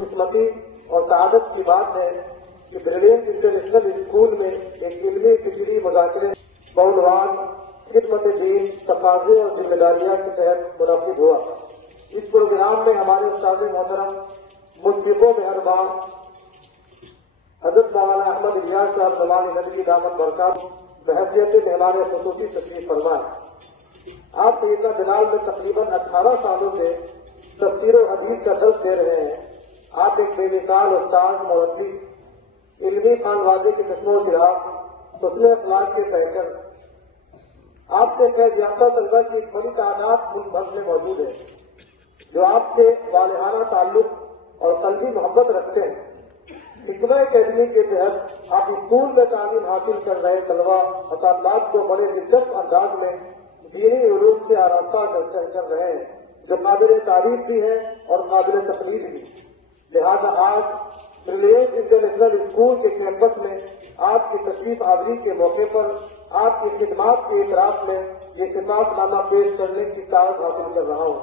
قسمتی اور سعادت کی بات ہے کہ بریلینٹ انٹرنیشنل اسکول میں ایک علمی فکری مذاکرے بعنوان خدمت دین تقاضے اور ذمہ داریاں کے تحت منعقد ہوا۔ اس پروگرام میں ہمارے استاد محترم مشفق و مہربان حضرت مولانا احمد الیاس صاحب زمان نبی دامت برکات بحیثیت مہمان خصوصی تشریف فرما ہے۔ آپ سیدنا بلال میں تقریباً 18 سالوں سے تفسیر و حدیث کا درس دے رہے ہیں۔ آپ ایک بے مثال استاد مربی، علمی خانوادے کے قسم و چراغ، حسن اخلاق کے پیکر۔ آپ سے فیض یافتہ طلبہ کی ایک بڑی تعداد ملک بھر میں موجود ہے جو آپ سے والہانہ تعلق اور قلبی محبت رکھتے ہیں۔ حکمہ اکیڈمی کے تحت آپ اسکول میں تعلیم حاصل کر رہے طلبہ اور طالبات کو بڑے دلچسپ انداز میں دینی علوم سے آراستہ کر رہے ہیں جو قابل تعریف بھی ہے اور قابل تقلید بھی۔ لہذا آج بریلینٹ انٹرنیشنل اسکول کے کیمپس میں آپ کی تشریف آوری کے موقع پر آپ کی خدمات کے اعتراف میں یہ خطاب نامہ پیش کرنے کی سعادت حاصل کر رہا ہوں۔